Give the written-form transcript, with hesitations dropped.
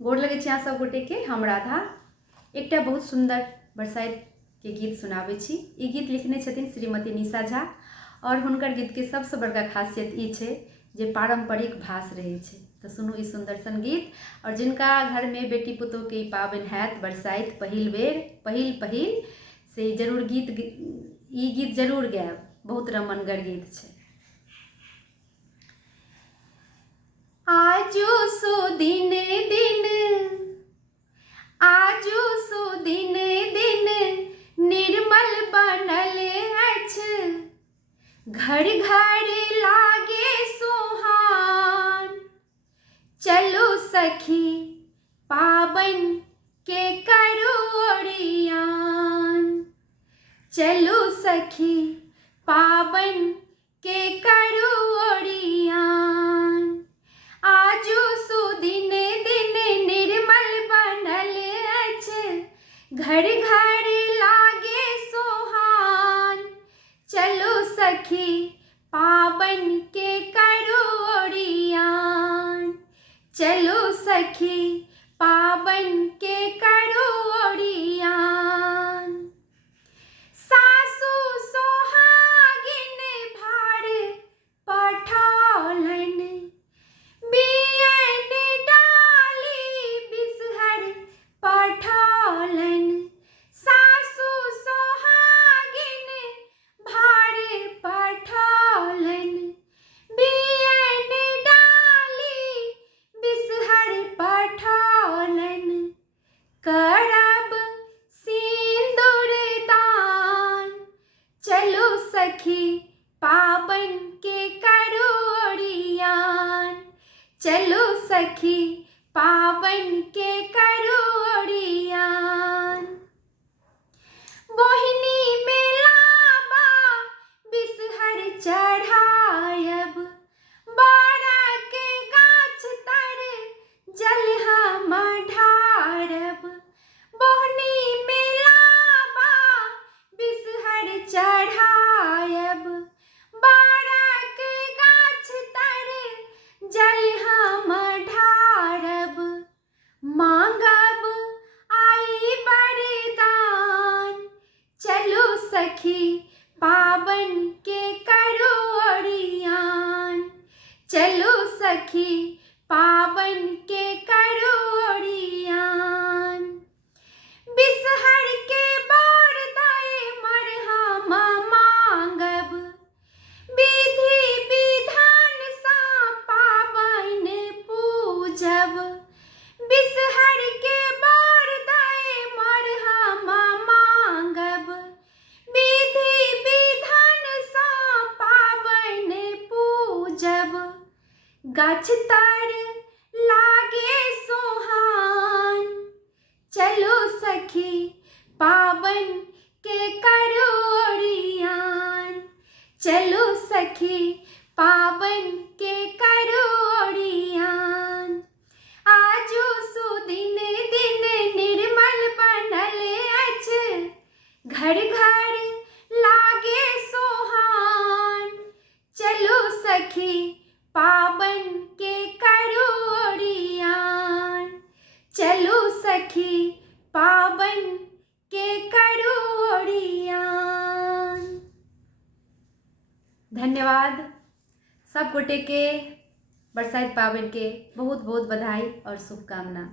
गोर लगे छी अहाँ सब गोटे के। हम राधा एकटा बहुत सुंदर बरसाइत के गीत सुनाबै छी। ई गीत लिखने छथिन श्रीमती निशा झा और हुनकर गीत के सबसे बड़का खासियत ई छै जे पारंपरिक भाष रहे छै। तो सुनू ई सुंदर सन गीत। और जिनका घर में बेटी पुतोह के पाबनि हैत बरसाइत पहिल बेर पहिल से जरूर ई गीत जरूर गायब। बहुत रमनगर गीत छै। आजो सो दिन निर्मल बनल अछि, घर घर लागे सोहान। चलो सखी पाबन के करो ओरियान, चलो सखी पाबन के करो ओरियान। आजो सो दिन निर्मल बनल अछि, घर घर लागे सोहान। चलो सखी पाबन के करो ओरियान, चलो सखी पाबन के करो ओरियान। सासु सोहागिन भार पठौलन, बियन डाली बिसहर पठौलन। सासु सोहागिन भार पठौलन, बियन डाली बिसहर पठौलन। करब सिंदूर दान, चलो सखी पाबन के करो ओरियान, चलो सखी पाबन के करो ओरियान। बोहिनी में लाबा बिसहर चढ़ायब, बारा के गाछ तर जल हम ढारब। बोहनी में लाबा बिसहर चढ़ायब, बारा के गाछ तर जल हम ढारब। मांगब आई वरदान, चलो सखी पाबन के करो ओरियान, चलो सखी पाबन के करो ओरियान। बिसहर के बर दय मरहम मांगब, विधि विधान सा पाबन पूजब। बिसहर के बर दय मरहम मांगब, विधि विधान सा पाबन पूजब। गाछ तर लागे सोहान, चलो सखी पाबन के करो ओरियान, चलो सखी पाबन के करो ओरियान। आजो सो दिन निर्मल बनल अछि, घर घर लागे सोहान। चलो सखी पाबन के करो ओरियान, चलो सखी पाबन के करो ओरियान। धन्यवाद। सब गोटे के बरसाइत पाबन के बहुत बहुत बधाई और शुभकामना।